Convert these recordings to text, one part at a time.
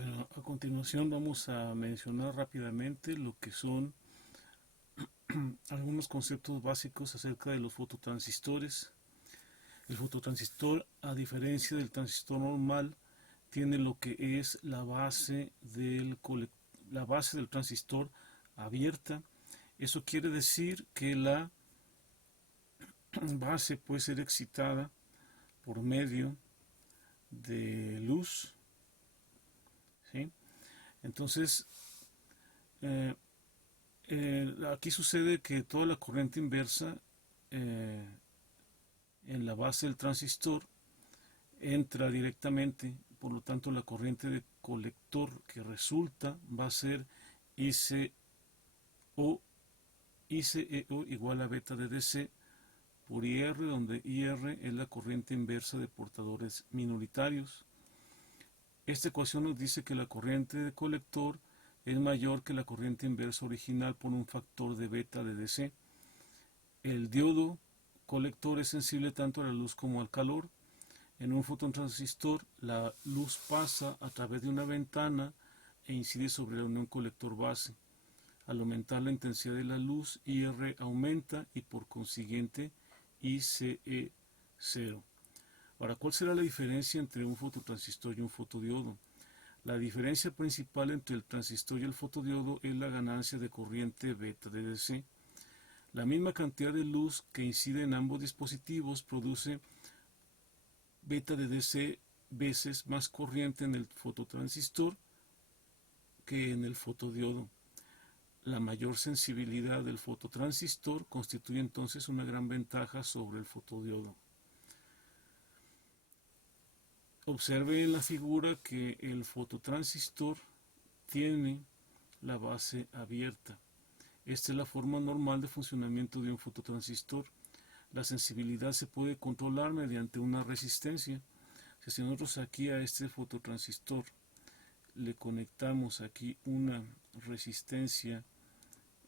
Bueno, a continuación vamos a mencionar rápidamente lo que son algunos conceptos básicos acerca de los fototransistores. El fototransistor, a diferencia del transistor normal, tiene lo que es la base del transistor abierta. Eso quiere decir que la base puede ser excitada por medio de luz, ¿sí? Entonces, eh, aquí sucede que toda la corriente inversa eh, en la base del transistor entra directamente, por lo tanto la corriente de colector que resulta va a ser ICEO igual a beta de DC por IR, donde IR es la corriente inversa de portadores minoritarios. Esta ecuación nos dice que la corriente de colector es mayor que la corriente inversa original por un factor de beta de DC. El diodo colector es sensible tanto a la luz como al calor. En un fototransistor, la luz pasa a través de una ventana e incide sobre la unión colector-base. Al aumentar la intensidad de la luz, IR aumenta y por consiguiente ICE 0. Ahora, ¿cuál será la diferencia entre un fototransistor y un fotodiodo? La diferencia principal entre el transistor y el fotodiodo es la ganancia de corriente beta de DC. La misma cantidad de luz que incide en ambos dispositivos produce beta de DC veces más corriente en el fototransistor que en el fotodiodo. La mayor sensibilidad del fototransistor constituye entonces una gran ventaja sobre el fotodiodo. Observe en la figura que el fototransistor tiene la base abierta. Esta es la forma normal de funcionamiento de un fototransistor. La sensibilidad se puede controlar mediante una resistencia. Si nosotros aquí a este fototransistor le conectamos aquí una resistencia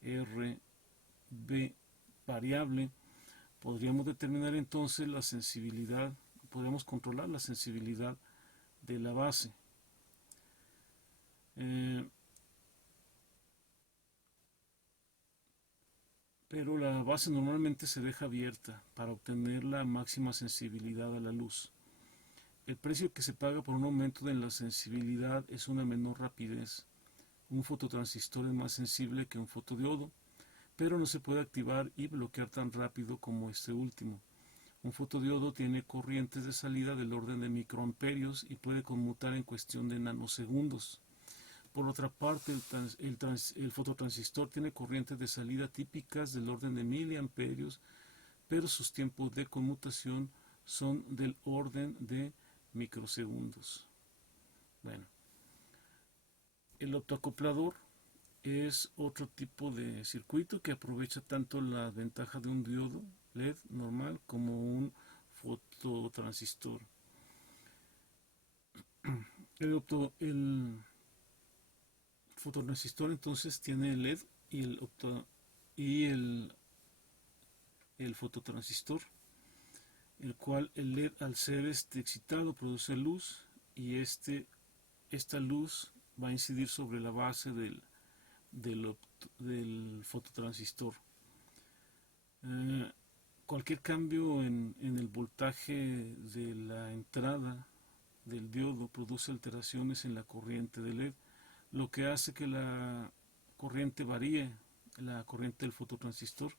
RB variable, podríamos determinar entonces la sensibilidad, podríamos controlar la sensibilidad de la base. Pero la base normalmente se deja abierta para obtener la máxima sensibilidad a la luz. El precio que se paga por un aumento de la sensibilidad es una menor rapidez. Un fototransistor es más sensible que un fotodiodo, pero no se puede activar y bloquear tan rápido como este último. Un fotodiodo tiene corrientes de salida del orden de microamperios y puede conmutar en cuestión de nanosegundos. Por otra parte, el fototransistor tiene corrientes de salida típicas del orden de miliamperios, pero sus tiempos de conmutación son del orden de microsegundos. Bueno, el optoacoplador es otro tipo de circuito que aprovecha tanto la ventaja de un diodo LED normal como un fototransistor. El fototransistor entonces tiene el LED y el fototransistor, el cual el LED al ser excitado produce luz y esta luz va a incidir sobre la base del fototransistor. Eh, Cualquier cambio en el voltaje de la entrada del diodo produce alteraciones en la corriente de LED, lo que hace que la corriente varíe, la corriente del fototransistor.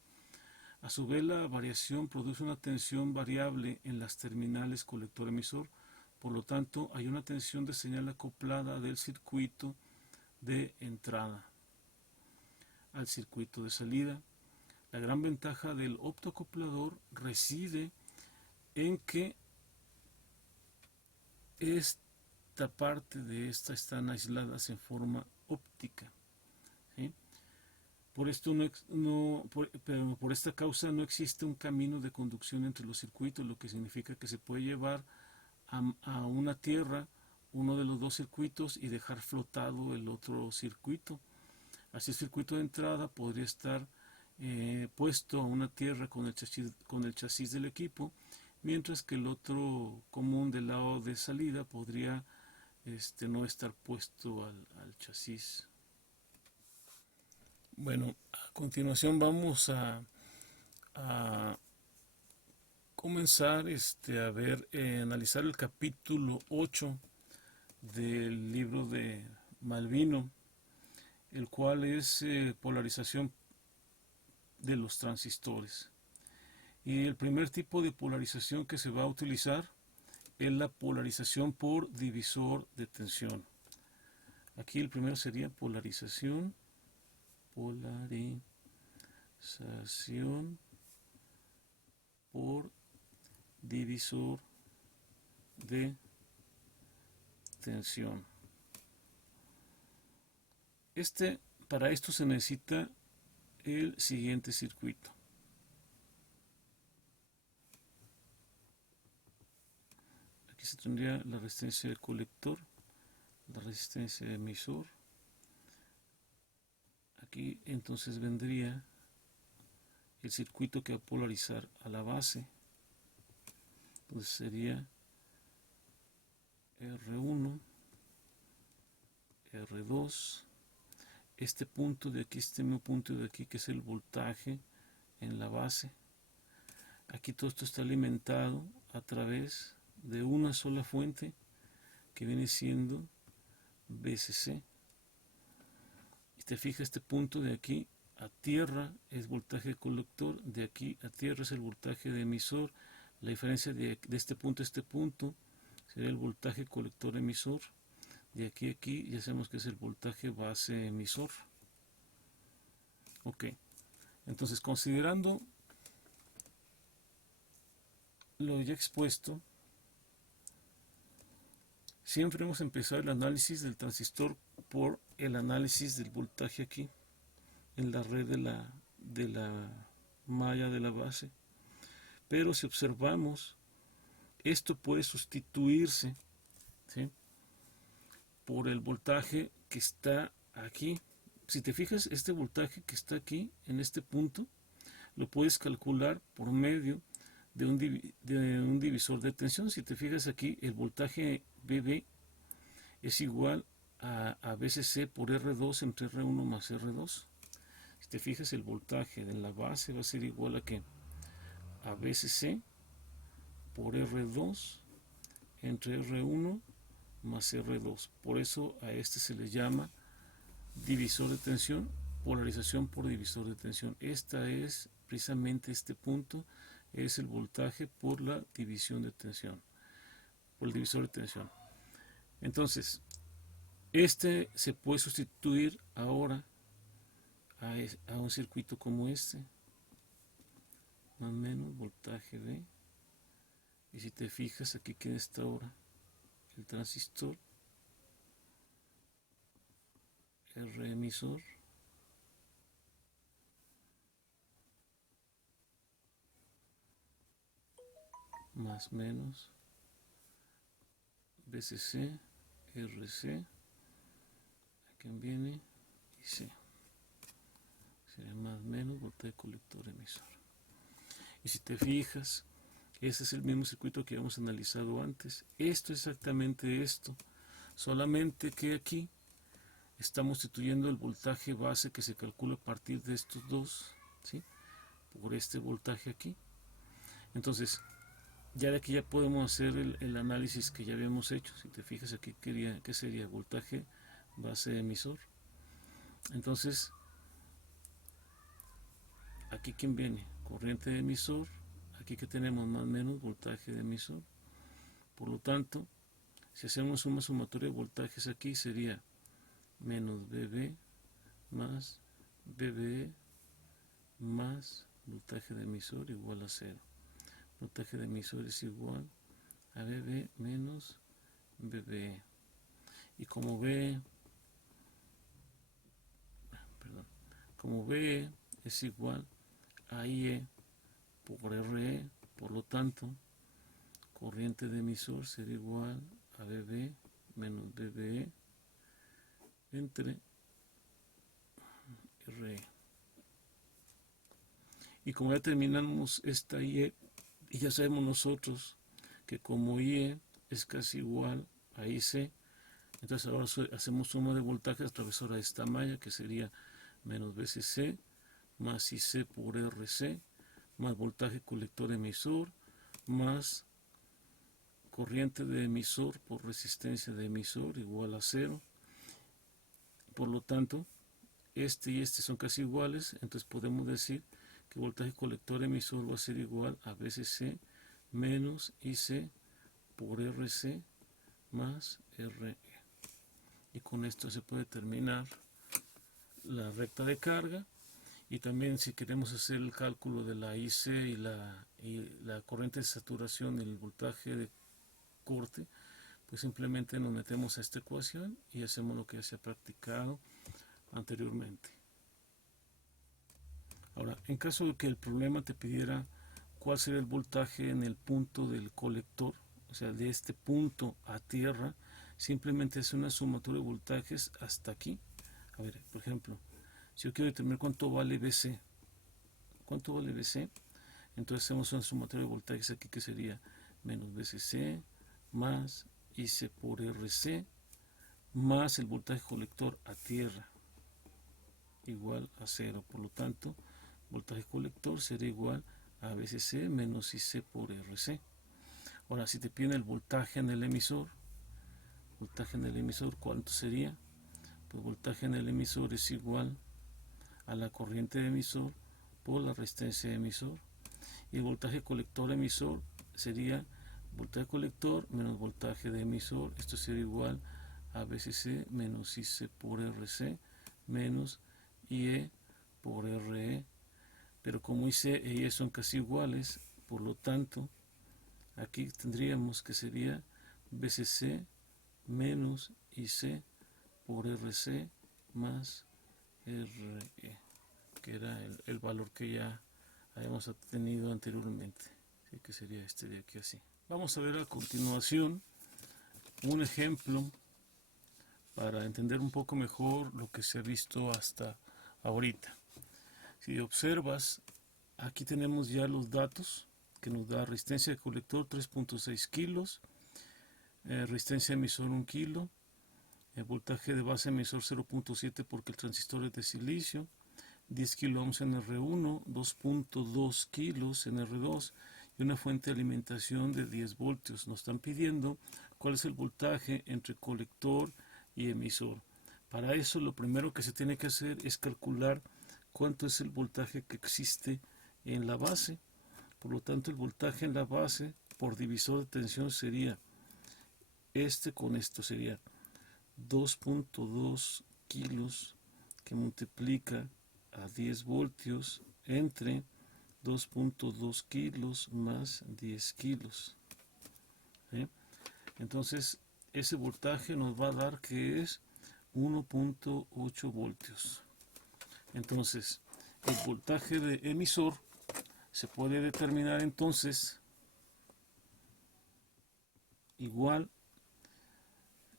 A su vez, la variación produce una tensión variable en las terminales colector-emisor, por lo tanto hay una tensión de señal acoplada del circuito de entrada al circuito de salida. La gran ventaja del optoacoplador reside en que esta parte de esta están aisladas en forma óptica, ¿sí? Por esto pero por esta causa no existe un camino de conducción entre los circuitos, lo que significa que se puede llevar a una tierra uno de los dos circuitos y dejar flotado el otro circuito. Así el circuito de entrada podría estar puesto a una tierra con el chasis del equipo, mientras que el otro común del lado de salida podría no estar puesto al chasis. Bueno, a continuación vamos a comenzar a ver, analizar el capítulo 8 del libro de Malvino, el cual es polarización de los transistores. Y el primer tipo de polarización que se va a utilizar es la polarización por divisor de tensión. Aquí el primero sería polarización por divisor de tensión. Para esto se necesita el siguiente circuito. Aquí se tendría la resistencia del colector, la resistencia del emisor. Aquí entonces vendría el circuito que va a polarizar a la base. Entonces sería R1, R2, este punto de aquí, este mismo punto de aquí, que es el voltaje en la base. Aquí todo esto está alimentado a través de una sola fuente que viene siendo VCC. Y te fijas, este punto de aquí a tierra es voltaje colector, de aquí a tierra es el voltaje de emisor. La diferencia de este punto a este punto sería el voltaje colector emisor. De aquí a aquí ya sabemos que es el voltaje base emisor. Ok, entonces considerando lo ya expuesto, siempre hemos empezado el análisis del transistor por el análisis del voltaje aquí en la red de la malla de la base. Pero si observamos, esto puede sustituirse, ¿sí?, por el voltaje que está aquí. Si te fijas, este voltaje que está aquí en este punto lo puedes calcular por medio de un divisor de tensión. Si te fijas aquí, el voltaje VB es igual a VCC por R2 entre R1 más R2. Si te fijas, el voltaje de la base va a ser igual a ¿qué? A VCC por R2 entre R1 más R2. Por eso a este se le llama divisor de tensión, polarización por divisor de tensión. Esta es precisamente este punto, es el voltaje por la división de tensión, por el divisor de tensión. Entonces, este se puede sustituir ahora a un circuito como este, más o menos voltaje V. Y si te fijas, aquí queda esta ahora el transistor, R emisor, más menos VCC, RC, aquí viene y C. Sería más menos voltaje colector emisor. Y si te fijas, ese es el mismo circuito que habíamos analizado antes. Esto es exactamente esto, solamente que aquí estamos sustituyendo el voltaje base que se calcula a partir de estos dos, ¿sí?, por este voltaje aquí. Entonces, ya de aquí ya podemos hacer el análisis que ya habíamos hecho. Si te fijas aquí, ¿qué sería? Voltaje base emisor. Entonces, aquí ¿quién viene? Corriente de emisor. Aquí que tenemos más o menos voltaje de emisor. Por lo tanto, si hacemos una sumatoria de voltajes aquí, sería menos BB más BBE más voltaje de emisor igual a 0. Voltaje de emisor es igual a BB menos BBE. Y como B es igual a IE por RE, por lo tanto, corriente de emisor será igual a BB menos BBE entre RE. Y como ya terminamos esta IE, y ya sabemos nosotros que como IE es casi igual a IC, Entonces ahora hacemos suma de voltajes a través de esta malla, que sería menos VCC más IC por RC, más voltaje colector emisor, más corriente de emisor por resistencia de emisor igual a 0. Por lo tanto, este y este son casi iguales, entonces podemos decir que voltaje colector emisor va a ser igual a VCC menos IC por RC más RE. Y con esto se puede terminar la recta de carga. Y también, si queremos hacer el cálculo de la IC y la corriente de saturación y el voltaje de corte, pues simplemente nos metemos a esta ecuación y hacemos lo que ya se ha practicado anteriormente. Ahora, en caso de que el problema te pidiera cuál sería el voltaje en el punto del colector, o sea, de este punto a tierra, simplemente es una sumatoria de voltajes hasta aquí. A ver, por ejemplo, si yo quiero determinar cuánto vale BC, entonces hacemos una sumatoria de voltajes aquí que sería menos BCC más IC por RC más el voltaje colector a tierra igual a 0. Por lo tanto, voltaje colector será igual a VCC menos IC por RC. Ahora, si te piden el voltaje en el emisor, ¿cuánto sería? Pues voltaje en el emisor es igual a la corriente de emisor por la resistencia de emisor. Y el voltaje colector emisor sería voltaje colector menos voltaje de emisor. Esto sería igual a VCC menos IC por RC menos IE por RE. Pero como IC e IE son casi iguales, por lo tanto, aquí tendríamos que sería VCC menos IC por RC más RE, que era el valor que ya habíamos obtenido anteriormente, ¿sí? Que sería este de aquí así. Vamos a ver a continuación un ejemplo para entender un poco mejor lo que se ha visto hasta ahorita. Si observas, aquí tenemos ya los datos que nos da resistencia de colector 3.6 kilos, resistencia de emisor 1 kilo, el voltaje de base emisor 0.7 porque el transistor es de silicio, 10 kilo ohms en R1, 2.2 kilos en R2 y una fuente de alimentación de 10 voltios. Nos están pidiendo cuál es el voltaje entre colector y emisor. Para eso lo primero que se tiene que hacer es calcular cuánto es el voltaje que existe en la base. Por lo tanto, el voltaje en la base por divisor de tensión sería este con esto, sería 2.2 kilos que multiplica a 10 voltios entre 2.2 kilos más 10 kilos. ¿Sí? Entonces, ese voltaje nos va a dar que es 1.8 voltios. Entonces, el voltaje de emisor se puede determinar entonces igual,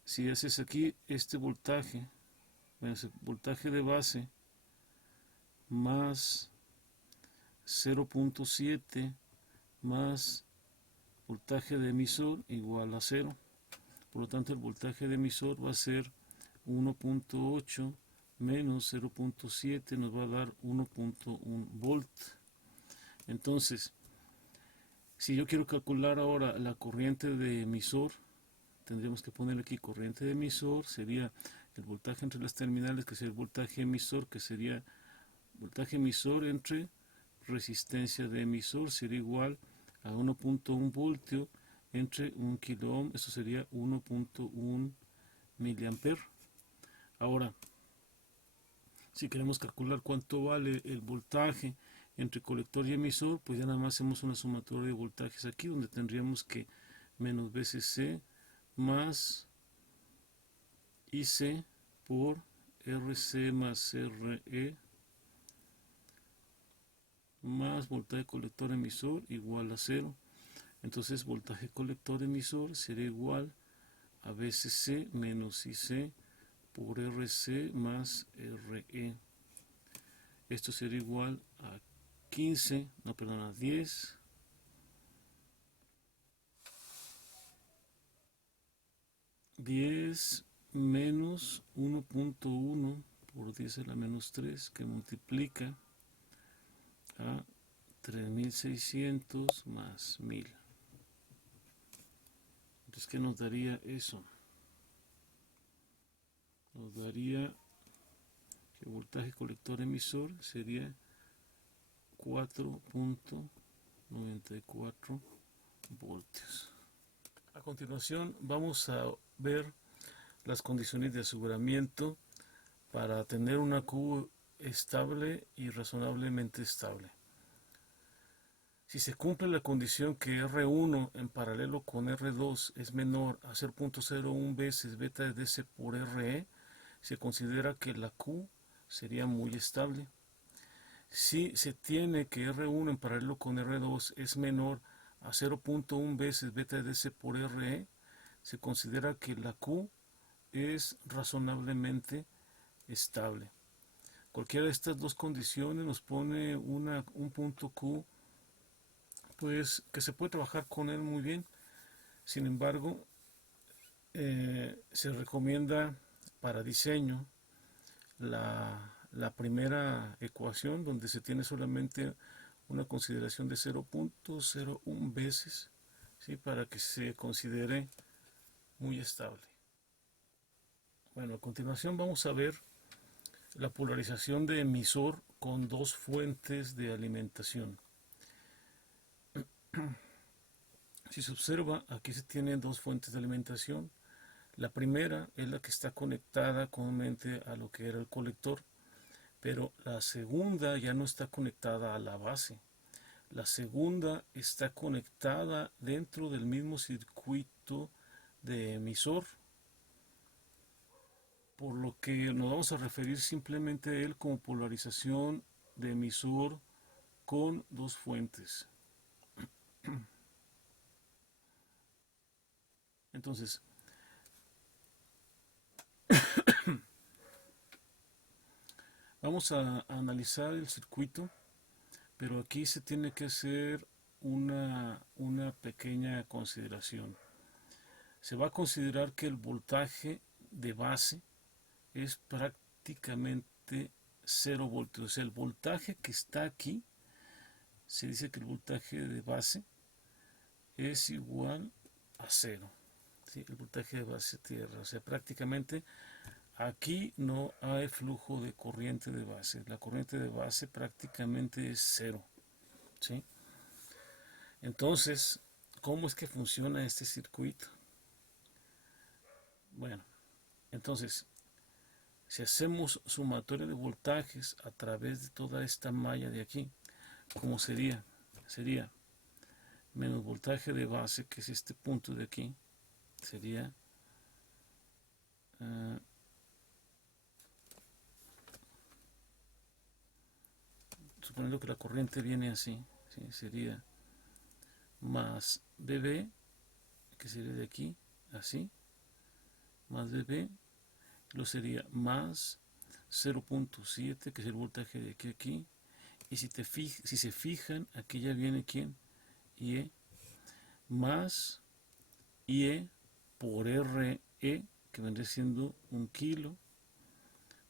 si haces aquí este voltaje, voltaje de base más 0.7 más voltaje de emisor igual a 0. Por lo tanto, el voltaje de emisor va a ser 1.8 menos 0.7 nos va a dar 1.1 volt. Entonces, si yo quiero calcular ahora la corriente de emisor, tendríamos que poner aquí corriente de emisor, sería el voltaje entre las terminales, que sería el voltaje emisor, que sería voltaje emisor entre resistencia de emisor, sería igual a 1.1 voltio entre 1 kilo ohm, eso sería 1.1 miliamper. Ahora, si queremos calcular cuánto vale el voltaje entre colector y emisor, pues ya nada más hacemos una sumatoria de voltajes aquí, donde tendríamos que menos VCC más IC por RC más RE más voltaje colector emisor igual a 0. Entonces voltaje colector emisor será igual a VCC menos IC por RC más RE. Esto será igual a 10 menos 1.1 por 10 a la menos 3 que multiplica a 3600 más 1000. Entonces, ¿qué nos daría eso? Nos daría que el voltaje colector emisor sería 4.94 voltios. A continuación vamos a ver las condiciones de aseguramiento para tener una Q estable y razonablemente estable. Si se cumple la condición que R1 en paralelo con R2 es menor a 0.01 veces beta de DC por RE, se considera que la Q sería muy estable. Si se tiene que R1 en paralelo con R2 es menor a 0.1 veces beta de DC por RE, se considera que la Q es razonablemente estable. Cualquiera de estas dos condiciones nos pone un punto Q pues que se puede trabajar con él muy bien. Sin embargo, se recomienda para diseño la primera ecuación donde se tiene solamente una consideración de 0.01 veces, ¿sí? Para que se considere muy estable. Bueno, a continuación vamos a ver la polarización de emisor con dos fuentes de alimentación. Si se observa, aquí se tienen dos fuentes de alimentación. La primera es la que está conectada comúnmente a lo que era el colector, pero la segunda ya no está conectada a la base. La segunda está conectada dentro del mismo circuito de emisor, por lo que nos vamos a referir simplemente a él como polarización de emisor con dos fuentes. Entonces, vamos a analizar el circuito, pero aquí se tiene que hacer una pequeña consideración. Se va a considerar que el voltaje de base es prácticamente 0 voltios. O sea, el voltaje que está aquí, se dice que el voltaje de base es igual a 0. ¿Sí? El voltaje de base tierra. O sea, prácticamente aquí no hay flujo de corriente de base. La corriente de base prácticamente es 0. ¿Sí? Entonces, ¿cómo es que funciona este circuito? Bueno, entonces, si hacemos sumatoria de voltajes a través de toda esta malla de aquí, ¿cómo sería? Sería menos voltaje de base, que es este punto de aquí, sería suponiendo que la corriente viene así, ¿sí? Sería más BB, que sería de aquí, así, más BB, lo sería más 0.7, que es el voltaje de aquí a aquí, y si se fijan, aquí ya viene ¿quién? IE, más IE por RE, que vendría siendo 1 kilo,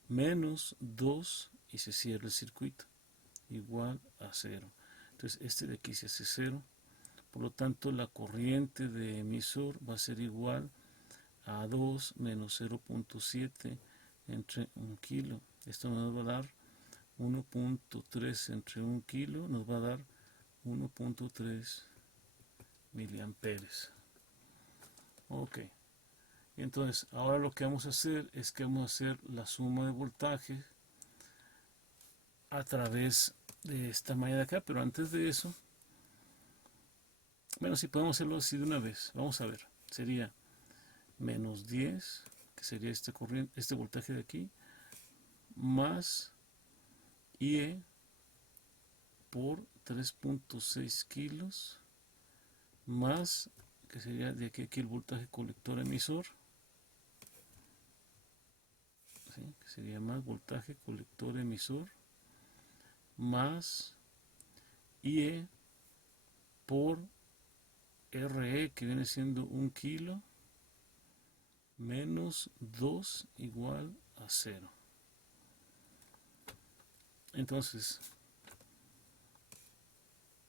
menos 2, y se cierra el circuito, igual a 0. Entonces este de aquí se hace 0, por lo tanto la corriente de emisor va a ser igual a 2 menos 0.7 entre 1 kilo. Esto nos va a dar 1.3 entre 1 kilo, nos va a dar 1.3 miliamperes. Ok, entonces ahora lo que vamos a hacer es que vamos a hacer la suma de voltaje a través de esta malla de acá, pero antes de eso, bueno, si podemos hacerlo así de una vez, vamos a ver, sería menos 10, que sería este voltaje de aquí, más IE por 3.6 kilos, más, que sería de aquí el voltaje colector emisor, ¿sí? Que sería más voltaje colector emisor, más IE por RE, que viene siendo 1 kilo, menos 2 igual a 0. Entonces,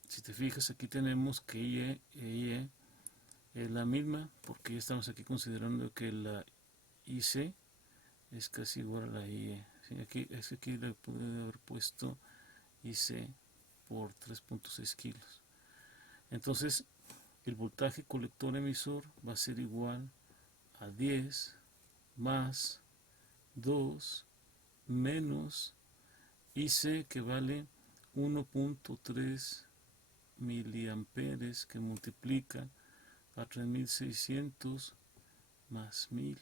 si te fijas, aquí tenemos que IE es la misma, porque ya estamos aquí considerando que la IC es casi igual a la IE. ¿Sí? Aquí le pude haber puesto IC por 3.6 kilos. Entonces, el voltaje colector emisor va a ser igual a 10 más 2 menos IC, que vale 1.3 miliamperes, que multiplica a 3600 más 1000.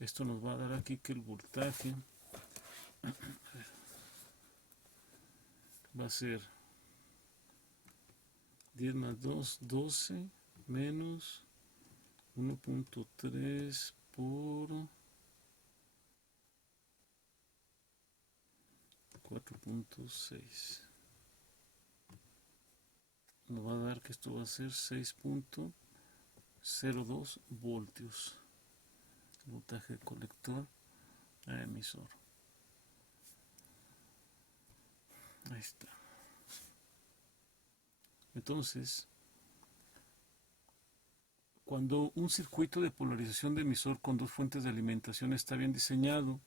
Esto nos va a dar aquí que el voltaje va a ser 10 más 2, 12 menos 1.3 por 4.6. Nos va a dar que esto va a ser 6.02 voltios. Voltaje de colector a emisor. Ahí está. Entonces, cuando un circuito de polarización de emisor con dos fuentes de alimentación está bien diseñado,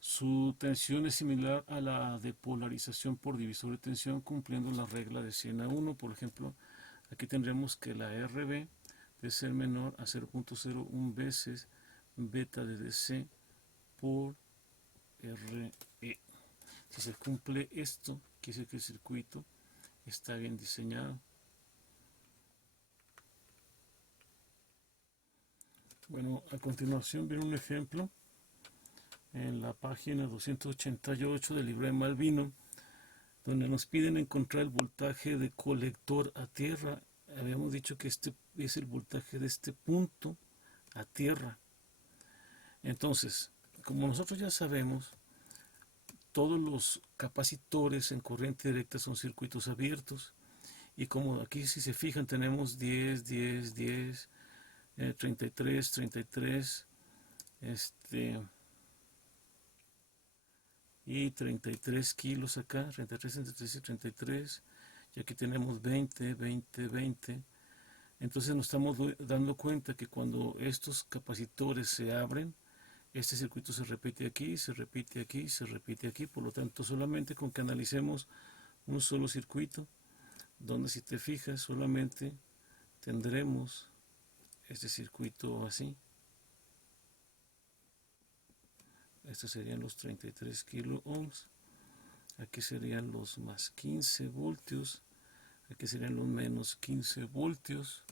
su tensión es similar a la de polarización por divisor de tensión, cumpliendo la regla de 100 a 1. Por ejemplo, aquí tendríamos que la RB debe ser menor a 0.01 veces beta de DC por RE. Si se cumple esto, quiere decir que el circuito está bien diseñado. Bueno, a continuación viene un ejemplo en la página 288 del libro de Malvino, donde nos piden encontrar el voltaje de colector a tierra. Habíamos dicho que este es el voltaje de este punto a tierra. Entonces, como nosotros ya sabemos, todos los capacitores en corriente directa son circuitos abiertos, y como aquí, si se fijan, tenemos 10, 10, 10, 33, 33, y 33 kilos acá, 33, 33 y 33, y aquí tenemos 20, 20, 20. Entonces nos estamos dando cuenta que cuando estos capacitores se abren, este circuito se repite aquí, se repite aquí, se repite aquí. Por lo tanto, solamente con que analicemos un solo circuito, donde, si te fijas, solamente tendremos este circuito así. Estos serían los 33 kilo ohms. Aquí serían los más 15 voltios. Aquí serían los menos 15 voltios.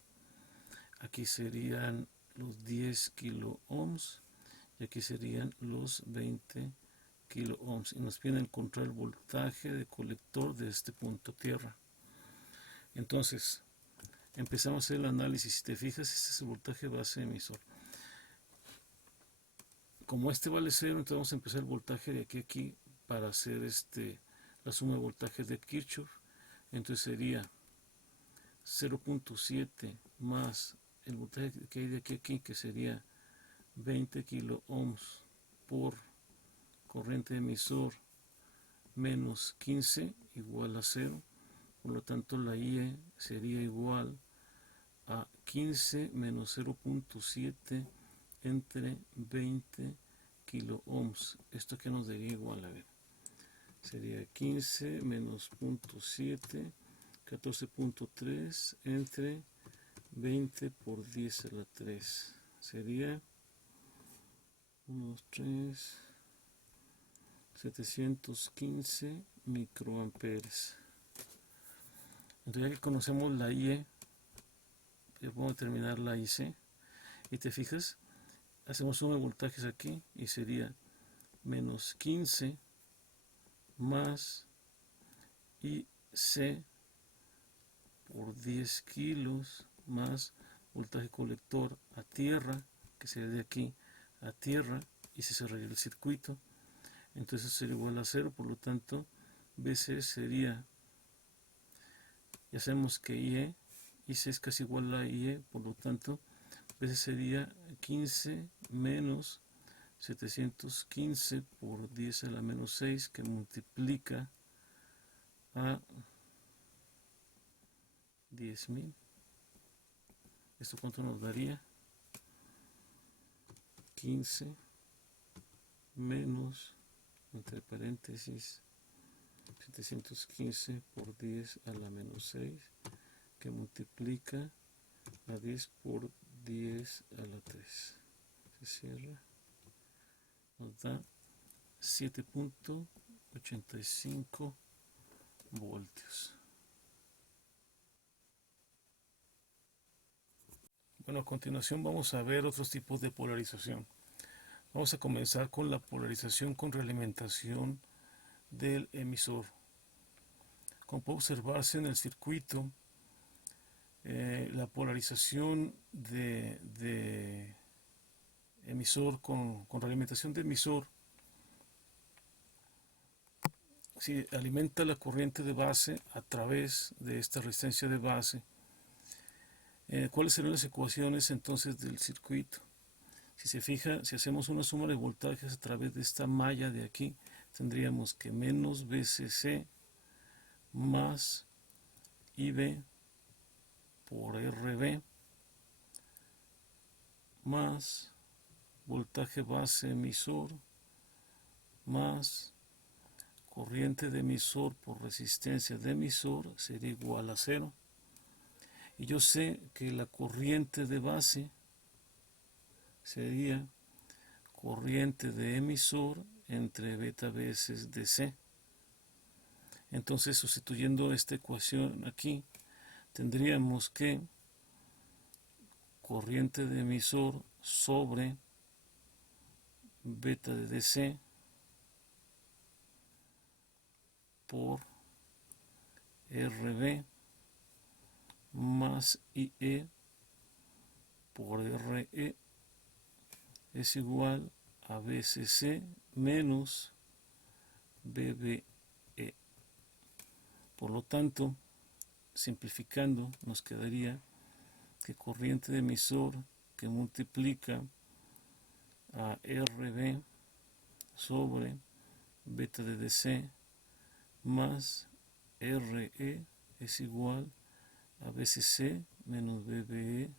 Aquí serían los 10 kilo ohms. Y aquí serían los 20 kilo ohms. Y nos piden encontrar el voltaje de colector de este punto tierra. Entonces, empezamos a hacer el análisis. Si te fijas, este es el voltaje base emisor. Como este vale 0, entonces vamos a empezar el voltaje de aquí a aquí para hacer la suma de voltajes de Kirchhoff. Entonces sería 0.7 más el voltaje que hay de aquí a aquí, que sería 20 kilo ohms por corriente emisor menos 15 igual a 0. Por lo tanto, la IE sería igual a 15 menos 0.7 entre 20 kilo ohms. Esto que nos daría igual, a ver, sería 15 menos 0.7, 14.3 entre 20 por 10 a la 3. Sería 1, 2, 3, 715 microamperes. Entonces, ya que conocemos la IE, ya podemos determinar la IC. Y te fijas, hacemos suma de voltajes aquí y sería menos 15 más IC por 10 kilos más voltaje colector a tierra, que sería de aquí a tierra, y se cerraría el circuito. Entonces sería igual a 0, por lo tanto BC sería, ya sabemos que IC es casi igual a IE, por lo tanto Ese sería 15 menos 715 por 10 a la menos 6, que multiplica a 10.000. ¿Esto cuánto nos daría? 15 menos, entre paréntesis, 715 por 10 a la menos 6, que multiplica a 10 por 10 a la 3. Se cierra. Nos da 7.85 voltios. Bueno, a continuación vamos a ver otros tipos de polarización. Vamos a comenzar con la polarización con realimentación del emisor. Como puede observarse en el circuito, la polarización de emisor con realimentación de emisor, si alimenta la corriente de base a través de esta resistencia de base. ¿Cuáles serán las ecuaciones entonces del circuito? Si se fija, si hacemos una suma de voltajes a través de esta malla de aquí, tendríamos que menos VCC más IB por RB más voltaje base emisor más corriente de emisor por resistencia de emisor sería igual a 0. Y yo sé que la corriente de base sería corriente de emisor entre beta veces DC. Entonces, sustituyendo esta ecuación aquí, tendríamos que corriente de emisor sobre beta de DC por RB más IE por RE es igual a BCC menos BBE. Por lo tanto, simplificando, nos quedaría que corriente de emisor que multiplica a RB sobre beta de DC más RE es igual a BCC menos BBE.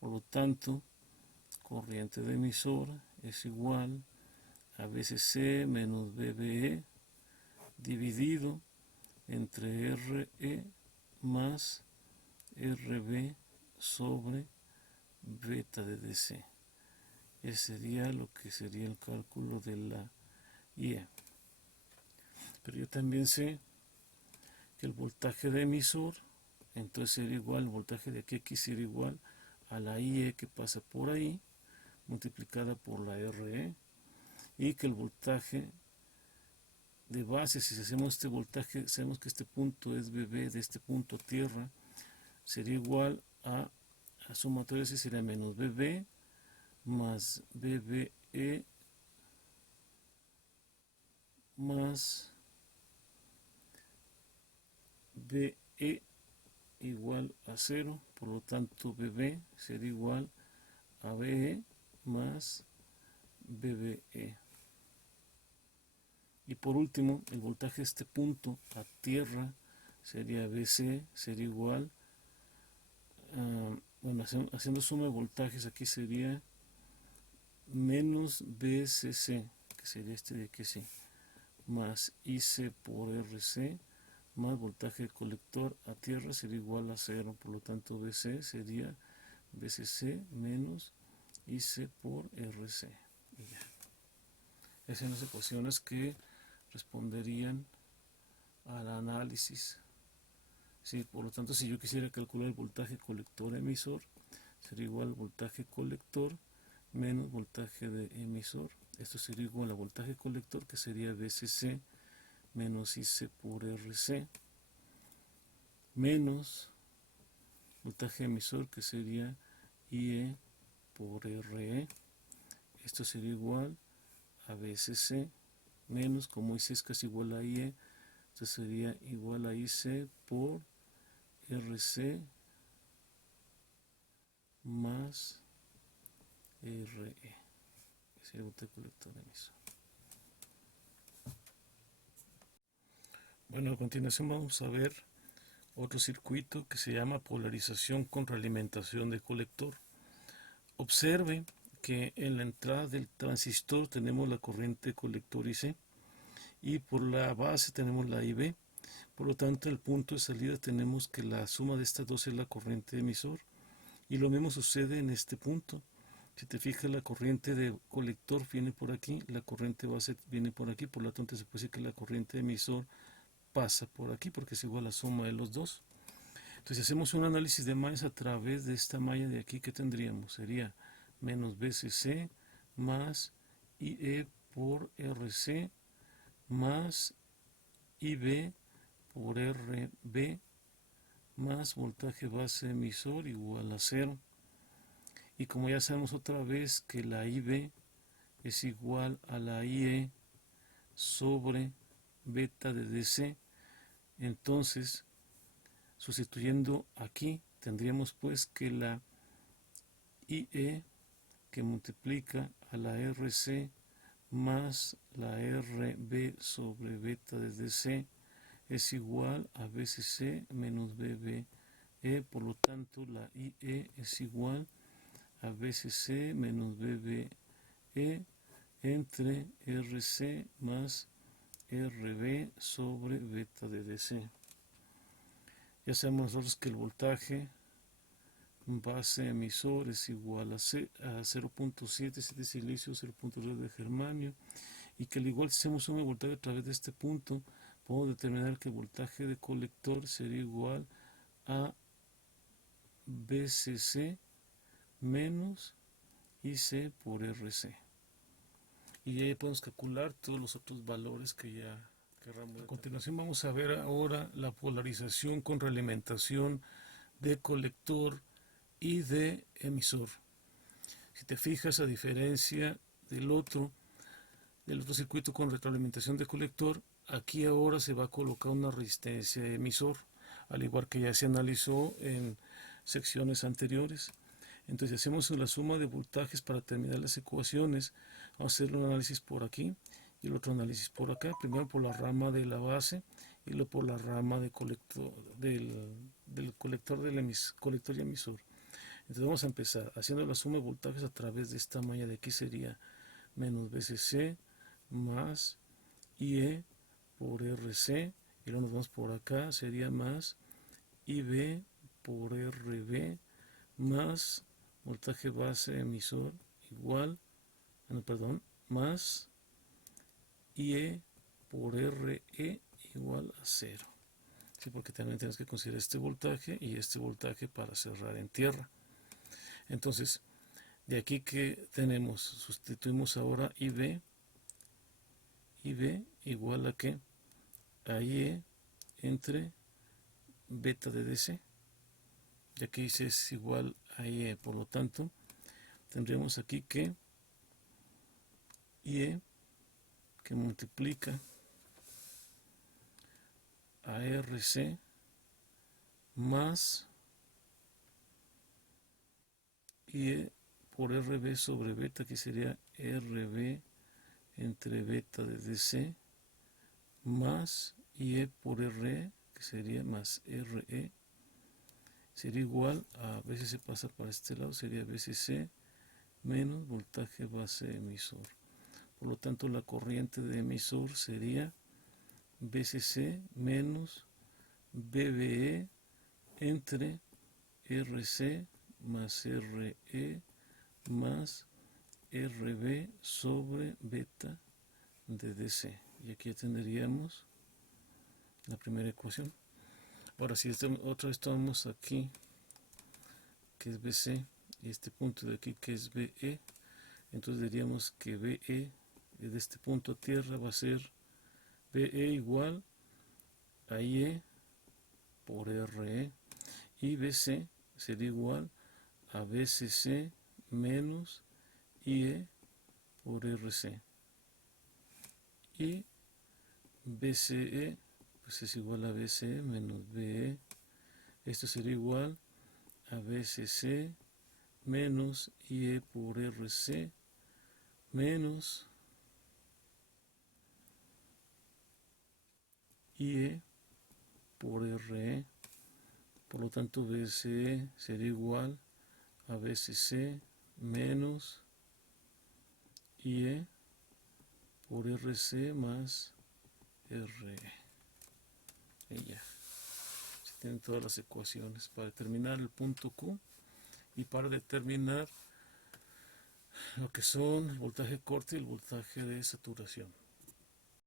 Por lo tanto, corriente de emisor es igual a BCC menos BBE dividido entre RE más RB sobre beta de DC. Ese sería lo que sería el cálculo de la IE. Pero yo también sé que el voltaje de emisor, entonces sería igual, el voltaje de aquí sería igual a la IE que pasa por ahí, multiplicada por la RE, y que el voltaje de base, si hacemos este voltaje, sabemos que este punto es BB de este punto tierra, sería igual a sumatoria, ese sería menos BB más BBE más BE igual a 0, por lo tanto BB sería igual a BE más BBE. Y por último, el voltaje de este punto a tierra sería BC, sería igual a, bueno, haciendo suma de voltajes aquí sería menos BCC, que sería este de aquí sí, más IC por RC, más voltaje del colector a tierra sería igual a 0, por lo tanto BC sería BCC menos IC por RC. Y ya. Esas son las ecuaciones que responderían al análisis. Sí, por lo tanto, si yo quisiera calcular el voltaje colector emisor, sería igual al voltaje colector menos voltaje de emisor. Esto sería igual al voltaje colector, que sería VCC menos IC por RC, menos voltaje emisor, que sería IE por RE. Esto sería igual a VCC menos, como IC es casi igual a IE, esto sería igual a IC por RC más RE, que sería el voltaje colector emisor. Bueno, a continuación vamos a ver otro circuito que se llama polarización con realimentación de colector. Observe que en la entrada del transistor tenemos la corriente colector IC y por la base tenemos la IB. Por lo tanto, el punto de salida tenemos que la suma de estas dos es la corriente emisor. Y lo mismo sucede en este punto. Si te fijas, la corriente de colector viene por aquí, la corriente base viene por aquí, por lo tanto se puede decir que la corriente emisor pasa por aquí porque es igual a la suma de los dos. Entonces, si hacemos un análisis de mallas a través de esta malla de aquí, ¿qué tendríamos? Sería menos BCC más IE por RC más IB por RB más voltaje base emisor igual a 0. Y como ya sabemos otra vez que la IB es igual a la IE sobre beta de DC, entonces sustituyendo aquí tendríamos pues que la IE que multiplica a la RC más la RB sobre beta de DC es igual a BCC menos BBE, por lo tanto la IE es igual a BCC menos BBE entre RC más RB sobre beta de DC. Ya sabemos nosotros que el voltaje base emisor es igual a 0.7 de silicio, 0.2 de germanio, y que al igual si hacemos un voltaje a través de este punto, podemos determinar que el voltaje de colector sería igual a BCC menos IC por RC. Y ahí podemos calcular todos los otros valores que ya querramos. A continuación vamos a ver ahora la polarización con realimentación de colector y de emisor. Si te fijas, a diferencia del otro circuito con retroalimentación de colector, aquí ahora se va a colocar una resistencia de emisor, al igual que ya se analizó en secciones anteriores. Entonces hacemos la suma de voltajes para terminar las ecuaciones. Vamos a hacer un análisis por aquí y el otro análisis por acá, primero por la rama de la base y luego por la rama de colector, del colector y emisor. Entonces vamos a empezar haciendo la suma de voltajes a través de esta malla de aquí, sería menos BCC más IE por RC, y luego nos vamos por acá, sería más IB por RB más voltaje base emisor igual, más IE por RE igual a 0. Sí, porque también tenemos que considerar este voltaje y este voltaje para cerrar en tierra. Entonces, de aquí que tenemos, sustituimos ahora IB igual a que a IE entre beta de DC. Y aquí dice es igual a IE, por lo tanto, tendríamos aquí que IE que multiplica a RC más IE por RB sobre beta, que sería RB entre beta de DC, más IE por RE, que sería más RE, sería igual a veces se pasa para este lado, sería BCC menos voltaje base emisor. Por lo tanto, la corriente de emisor sería BCC menos BBE entre RC más RE más RB sobre beta de DC. Y aquí ya tendríamos la primera ecuación. Ahora, si otra vez tomamos aquí, que es BC, y este punto de aquí, que es BE, entonces diríamos que BE de este punto a tierra va a ser BE igual a IE por RE, y BC sería igual a BCC menos IE por RC, y BCE pues es igual a BCE menos BE, esto sería igual a BCC menos IE por RC menos IE por RE. Por lo tanto, BCE sería igual a BCC menos IE por RC más RE. Y ya. Se tienen todas las ecuaciones para determinar el punto Q y para determinar lo que son el voltaje corte y el voltaje de saturación.